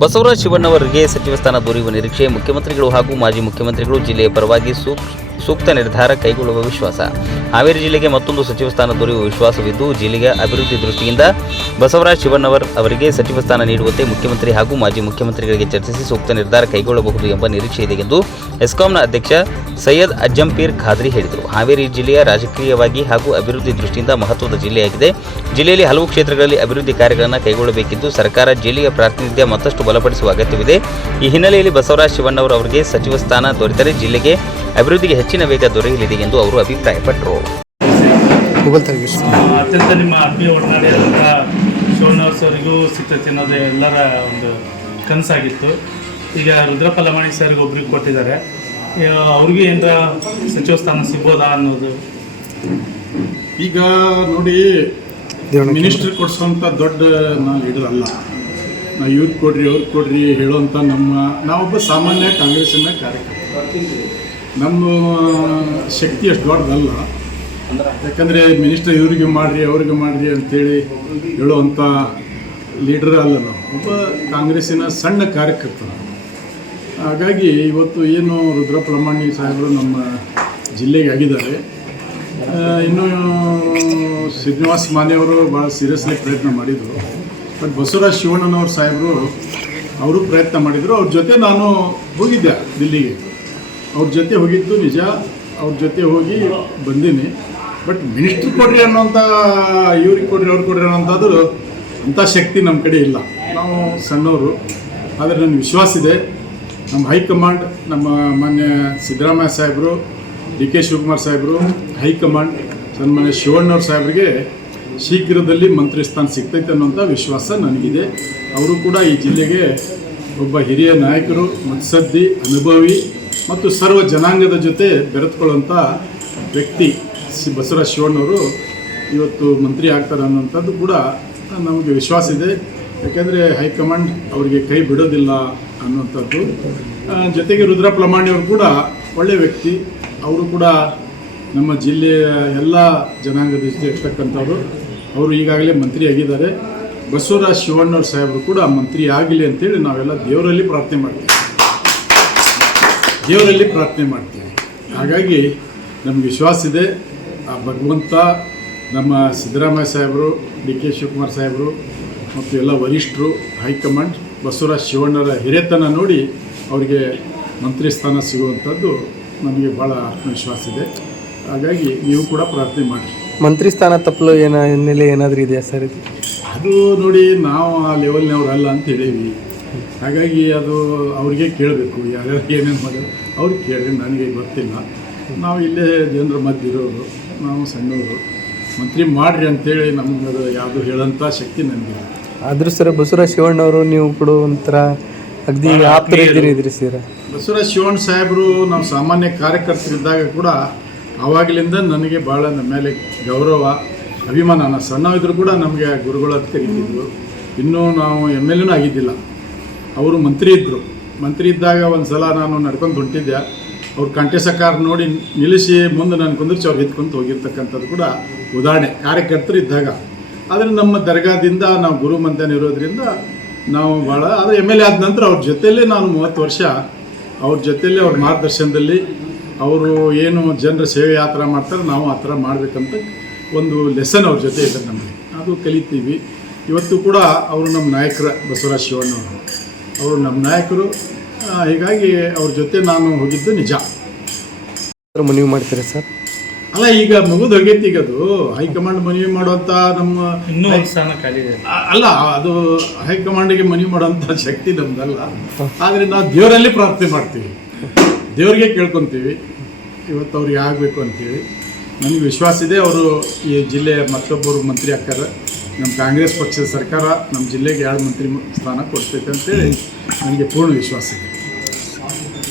ಬಸವರಾಜ ಶಿವಣ್ಣವರಿಗೆ ಸಚಿವ ಸ್ಥಾನ ದೊರೆಯುವ ನಿರೀಕ್ಷೆ. ಮುಖ್ಯಮಂತ್ರಿಗಳು ಹಾಗೂ ಮಾಜಿ ಮುಖ್ಯಮಂತ್ರಿಗಳು ಜಿಲ್ಲೆಯ ಪರವಾಗಿ ಸೂಕ್ತ ನಿರ್ಧಾರ ಕೈಗೊಳ್ಳುವ ವಿಶ್ವಾಸ. ಹಾವೇರಿ ಜಿಲ್ಲೆಗೆ ಮತ್ತೊಂದು ಸಚಿವ ಸ್ಥಾನ ದೊರೆಯುವ ವಿಶ್ವಾಸವಿದ್ದು, ಜಿಲ್ಲೆಯ ಅಭಿವೃದ್ಧಿ ದೃಷ್ಟಿಯಿಂದ ಬಸವರಾಜ ಶಿವಣ್ಣವರಿಗೆ ಸಚಿವ ಸ್ಥಾನ ನೀಡುವಂತೆ ಮುಖ್ಯಮಂತ್ರಿ ಹಾಗೂ ಮಾಜಿ ಮುಖ್ಯಮಂತ್ರಿಗಳಿಗೆ ಚರ್ಚಿಸಿ ಸೂಕ್ತ ನಿರ್ಧಾರ ಕೈಗೊಳ್ಳಬಹುದು ಎಂಬ ನಿರೀಕ್ಷೆ ಇದೆ ಎಂದು ಎಸ್ಕಾಂನ ಅಧ್ಯಕ್ಷ ಸೈಯದ್ ಅಜ್ಜಂಪೀರ್ ಖಾದ್ರಿ ಹೇಳಿದರು. ಹಾವೇರಿ ಜಿಲ್ಲೆಯ ರಾಜಕೀಯವಾಗಿ ಹಾಗೂ ಅಭಿವೃದ್ಧಿ ದೃಷ್ಟಿಯಿಂದ ಮಹತ್ವದ ಜಿಲ್ಲೆಯಾಗಿದೆ. ಜಿಲ್ಲೆಯಲ್ಲಿ ಹಲವು ಕ್ಷೇತ್ರಗಳಲ್ಲಿ ಅಭಿವೃದ್ಧಿ ಕಾರ್ಯಗಳನ್ನು ಕೈಗೊಳ್ಳಬೇಕಿದ್ದು, ಸರ್ಕಾರ ಜಿಲ್ಲೆಯ ಪ್ರಾತಿನಿಧ್ಯ ಮತ್ತಷ್ಟು ಬಲಪಡಿಸುವ ಅಗತ್ಯವಿದೆ. ಈ ಹಿನ್ನೆಲೆಯಲ್ಲಿ ಬಸವರಾಜ ಶಿವಣ್ಣವರಿಗೆ ಸಚಿವ ಸ್ಥಾನ ದೊರೆತರೆ ಜಿಲ್ಲೆಗೆ ಅಭಿವೃದ್ಧಿಗೆ ಹೆಚ್ಚಿನ ವೇಗ ದೊರೆಯಲಿದೆ ಎಂದು ಅವರು ಅಭಿಪ್ರಾಯಪಟ್ಟರು. ಅತ್ಯಂತ ನಿಮ್ಮ ಆತ್ಮೀಯ ಒಡನಾಡಿಯಾದಂಥ ಶಿವಣ್ಣವ್ರ ಅವರಿಗೂ ಸಿಗ್ತೈತೆ ಅನ್ನೋದು ಎಲ್ಲರ ಒಂದು ಕನಸಾಗಿತ್ತು. ಈಗ ರುದ್ರಪ್ಪ ಲಮಾಣಿ ಸರ್ಗೆ ಒಬ್ರಿಗೆ ಕೊಟ್ಟಿದ್ದಾರೆ. ಅವ್ರಿಗೆ ಏನರ ಸಚಿವ ಸ್ಥಾನ ಸಿಗ್ಬೋದಾ ಅನ್ನೋದು. ಈಗ ನೋಡಿ, ಮಿನಿಸ್ಟ್ರಿ ಕೊಡಿಸೋಂಥ ದೊಡ್ಡ ನಾವು ಲೀಡರ್ ಅಲ್ಲ. ನಾವು ಇವ್ರಿಗೆ ಕೊಡ್ರಿ ಅವ್ರಿಗೆ ಕೊಡ್ರಿ ಹೇಳೋವಂಥ ನಾವೊಬ್ಬ ಸಾಮಾನ್ಯ ಕಾಂಗ್ರೆಸ್ಸಿನ ಕಾರ್ಯಕರ್ತ. ನಮ್ಮ ಶಕ್ತಿ ಅಷ್ಟು ದೊಡ್ಡದಲ್ಲ. ಯಾಕಂದರೆ ಮಿನಿಸ್ಟರ್ ಇವ್ರಿಗೆ ಮಾಡಿರಿ ಅವ್ರಿಗೆ ಮಾಡಿರಿ ಅಂತೇಳಿ ಹೇಳುವಂಥ ಲೀಡರ್ ಅಲ್ಲ. ನಾವು ಒಬ್ಬ ಕಾಂಗ್ರೆಸ್ಸಿನ ಸಣ್ಣ ಕಾರ್ಯಕರ್ತ. ಹಾಗಾಗಿ ಇವತ್ತು ಏನು ರುದ್ರಪ್ಪ ಲಮಾಣಿ ಸಾಹೇಬರು ನಮ್ಮ ಜಿಲ್ಲೆಗೆ ಆಗಿದ್ದಾರೆ. ಇನ್ನು ಶ್ರೀನಿವಾಸ್ ಮಾನೆಯವರು ಭಾಳ ಸೀರಿಯಸ್ಲಿ ಪ್ರಯತ್ನ ಮಾಡಿದರು. ಬಟ್ ಬಸವರಾಜ ಶಿವಣ್ಣನವ್ರ ಸಾಹೇಬರು ಅವರು ಪ್ರಯತ್ನ ಮಾಡಿದರು. ಅವ್ರ ಜೊತೆ ನಾನು ಹೋಗಿದ್ದೆ ದಿಲ್ಲಿಗೆ. ಅವ್ರ ಜೊತೆ ಹೋಗಿದ್ದು ನಿಜ. ಅವ್ರ ಜೊತೆ ಹೋಗಿ ಬಂದೀನಿ. ಬಟ್ ಮಿನಿಸ್ಟ್ರ್ ಕೊಡ್ರಿ ಅನ್ನೋಂಥ ಇವ್ರಿಗೆ ಕೊಡ್ರಿ ಅವ್ರಿಗೆ ಕೊಡ್ರಿ ಅನ್ನೋಂಥದ್ದು ಅಂಥ ಶಕ್ತಿ ನಮ್ಮ ಕಡೆ ಇಲ್ಲ. ನಾವು ಸಣ್ಣವರು. ಆದರೆ ನನಗೆ ವಿಶ್ವಾಸ ಇದೆ, ನಮ್ಮ ಹೈಕಮಾಂಡ್, ನಮ್ಮ ಮಾನ್ಯ ಸಿದ್ದರಾಮಯ್ಯ ಸಾಹೇಬರು, ಡಿ ಕೆ ಶಿವಕುಮಾರ್ ಸಾಹೇಬರು, ಹೈಕಮಾಂಡ್ ಸನ್ಮಾನ್ಯ ಶಿವಣ್ಣವ್ರ ಸಾಹೇಬರಿಗೆ ಶೀಘ್ರದಲ್ಲಿ ಮಂತ್ರಿ ಸ್ಥಾನ ಸಿಗ್ತೈತೆ ಅನ್ನೋಂಥ ವಿಶ್ವಾಸ ನನಗಿದೆ. ಅವರು ಕೂಡ ಈ ಜಿಲ್ಲೆಗೆ ಒಬ್ಬ ಹಿರಿಯ ನಾಯಕರು, ಮುತ್ಸದ್ದಿ, ಅನುಭವಿ ಮತ್ತು ಸರ್ವ ಜನಾಂಗದ ಜೊತೆ ಬೆರೆತುಕೊಳ್ಳುವಂಥ ವ್ಯಕ್ತಿ ಬಸವರಾಜ ಶಿವಣ್ಣವರು ಇವತ್ತು ಮಂತ್ರಿ ಆಗ್ತಾರೆ ಅನ್ನೋಂಥದ್ದು ಕೂಡ ನಮಗೆ ವಿಶ್ವಾಸ ಇದೆ. ಯಾಕೆಂದರೆ ಹೈಕಮಾಂಡ್ ಅವರಿಗೆ ಕೈ ಬಿಡೋದಿಲ್ಲ ಅನ್ನುವಂಥದ್ದು. ಜೊತೆಗೆ ರುದ್ರಪ್ಪ ಲಮಾಣಿಯವರು ಕೂಡ ಒಳ್ಳೆಯ ವ್ಯಕ್ತಿ. ಅವರು ಕೂಡ ನಮ್ಮ ಜಿಲ್ಲೆಯ ಎಲ್ಲ ಜನಾಂಗದ ಜೊತೆ ಇರ್ತಕ್ಕಂಥವ್ರು. ಅವರು ಈಗಾಗಲೇ ಮಂತ್ರಿ ಆಗಿದ್ದಾರೆ. ಬಸವರಾಜ ಶಿವಣ್ಣವ್ರ ಸಾಹೇಬರು ಕೂಡ ಮಂತ್ರಿ ಆಗಲಿ ಅಂತೇಳಿ ನಾವೆಲ್ಲ ದೇವರಲ್ಲಿ ಪ್ರಾರ್ಥನೆ ಮಾಡ್ತೀವಿ. ಹಾಗಾಗಿ ನಮಗೆ ವಿಶ್ವಾಸ ಇದೆ. ಆ ಭಗವಂತ, ನಮ್ಮ ಸಿದ್ದರಾಮಯ್ಯ ಸಾಹೇಬರು, ಡಿ ಕೆ ಶಿವಕುಮಾರ್ ಸಾಹೇಬರು ಮತ್ತು ಎಲ್ಲ ವರಿಷ್ಠರು, ಹೈಕಮಾಂಡ್ ಬಸವರಾಜ ಶಿವಣ್ಣರ ಹಿರಿಯತನ ನೋಡಿ ಅವರಿಗೆ ಮಂತ್ರಿ ಸ್ಥಾನ ಸಿಗುವಂಥದ್ದು ನನಗೆ ಭಾಳ ಆತ್ಮವಿಶ್ವಾಸ ಇದೆ. ಹಾಗಾಗಿ ನೀವು ಕೂಡ ಪ್ರಾರ್ಥನೆ ಮಾಡಿ. ಮಂತ್ರಿ ಸ್ಥಾನ ತಪ್ಪಲು ಹಿನ್ನೆಲೆ ಏನಾದರೂ ಇದೆಯಾ ಸರ್? ಅದು ನೋಡಿ, ನಾವು ಆ ಲೆವೆಲ್ನವ್ರಲ್ಲ ಅಂತ ಹೇಳೀವಿ. ಹಾಗಾಗಿ ಅದು ಅವ್ರಿಗೆ ಕೇಳಬೇಕು. ಯಾರ್ಯಾರು ಏನೇನು ಮಾಡೋದು ಅವ್ರಿಗೆ ಕೇಳಿ, ನನಗೆ ಗೊತ್ತಿಲ್ಲ. ನಾವು ಇಲ್ಲೇ ಜನರ ಮಧ್ಯೆ ಇರೋರು, ನಾವು ಸಣ್ಣವರು. ಮಂತ್ರಿ ಮಾಡಿರಿ ಅಂತೇಳಿ ನಮ್ಗೆ ಅದು ಯಾವುದು ಹೇಳೋಂಥ ಶಕ್ತಿ ನನಗಿಲ್ಲ. ಆದರೂ ಸರ್ ಬಸವರಾಜ ಶಿವಣ್ಣವರು ನೀವು ಕೂಡ ಒಂಥರ ಅಗ್ದಿ ಆಪ್ತರಿದ್ದೀರಿ ಸರ್. ಬಸವರಾಜ ಶಿವಣ್ಣ ಸಾಹೇಬರು ನಾವು ಸಾಮಾನ್ಯ ಕಾರ್ಯಕರ್ತರಿದ್ದಾಗ ಕೂಡ ಆವಾಗಲಿಂದ ನನಗೆ ಭಾಳ ನಮ್ಮ ಮೇಲೆ ಗೌರವ, ಅಭಿಮಾನ. ನಾನು ಸಣ್ಣವಿದ್ರು ಕೂಡ ನಮಗೆ ಗುರುಗಳು ಅಂತ ಕರೀತಿದ್ರು. ಇನ್ನೂ ನಾವು MLA ಆಗಿದ್ದಿಲ್ಲ. ಅವರು ಮಂತ್ರಿ ಇದ್ದರು. ಮಂತ್ರಿ ಇದ್ದಾಗ ಒಂದು ಸಲ ನಾನು ನಡ್ಕೊಂಡು ಹೊಂಟಿದ್ದೆ. ಅವ್ರು ಕಂಠೆ ಕಾರ್ ನೋಡಿ ನಿಲ್ಲಿಸಿ ಮುಂದೆ ನಾನು ಕುಂದಿರ್ಸಿ ಅವ್ರು ಎತ್ಕೊಂತ ಹೋಗಿರ್ತಕ್ಕಂಥದ್ದು ಕೂಡ ಉದಾಹರಣೆ ಕಾರ್ಯಕರ್ತರು ಇದ್ದಾಗ. ಆದರೆ ನಮ್ಮ ದರ್ಗಾದಿಂದ ನಾವು ಗುರು ಮಂತ್ಯಾನ ಇರೋದ್ರಿಂದ ನಾವು ಭಾಳ. ಆದರೆ MLA ಆದ ನಂತರ ಅವ್ರ ಜೊತೆಯಲ್ಲೇ ನಾನು 30 ವರ್ಷ ಅವ್ರ ಜೊತೆಯಲ್ಲೇ ಅವ್ರ ಮಾರ್ಗದರ್ಶನದಲ್ಲಿ ಅವರು ಏನು ಜನರ ಸೇವೆ ಯಾವ ಥರ ಮಾಡ್ತಾರೆ ನಾವು ಆ ಥರ ಮಾಡಬೇಕಂತ ಒಂದು ಲೆಸನ್ ಅವ್ರ ಜೊತೆ ಇದೆ ನಮಗೆ. ಅದು ಕಲಿತೀವಿ. ಇವತ್ತು ಕೂಡ ಅವರು ನಮ್ಮ ನಾಯಕರ ಬಸವರಾಜ ಶಿವಣ್ಣವರು, ಅವರು ನಮ್ಮ ನಾಯಕರು. ಹೀಗಾಗಿ ಅವ್ರ ಜೊತೆ ನಾನು ಹೋಗಿದ್ದು ನಿಜ. ಮನವಿ ಮಾಡ್ತೀರಾ ಸರ್? ಅಲ್ಲ, ಈಗ ಮುಗಿದು ಹೋಗೈತಿ. ಈಗ ಅದು ಹೈಕಮಾಂಡ್ ಮನವಿ ಮಾಡುವಂಥ ನಮ್ಮ ಇನ್ನೂ ಸ್ಥಾನ ಖಾಲಿ ಇದೆ ಅಲ್ಲ. ಅದು ಹೈಕಮಾಂಡಿಗೆ ಮನವಿ ಮಾಡುವಂಥ ಶಕ್ತಿ ನಮ್ದಲ್ಲ. ಆದರೆ ನಾವು ದೇವರಲ್ಲಿ ಪ್ರಾರ್ಥನೆ ಮಾಡ್ತೀವಿ, ದೇವರಿಗೆ ಕೇಳ್ಕೊತೀವಿ ಇವತ್ತು ಅವ್ರಿಗೆ ಆಗಬೇಕು ಅಂತೇಳಿ. ನನಗೆ ವಿಶ್ವಾಸ ಇದೆ ಅವರು ಈ ಜಿಲ್ಲೆಯ ಮತ್ತೊಬ್ಬರು ಮಂತ್ರಿ ಆಗ್ತಾರೆ. ನಮ್ಮ ಕಾಂಗ್ರೆಸ್ ಪಕ್ಷದ ಸರ್ಕಾರ ನಮ್ಮ ಜಿಲ್ಲೆಗೆ 2 ಮಂತ್ರಿ ಸ್ಥಾನ ಕೊಡ್ತೈತೆ ಅಂತೇಳಿ ನನಗೆ ಪೂರ್ಣ ವಿಶ್ವಾಸ ಇದೆ.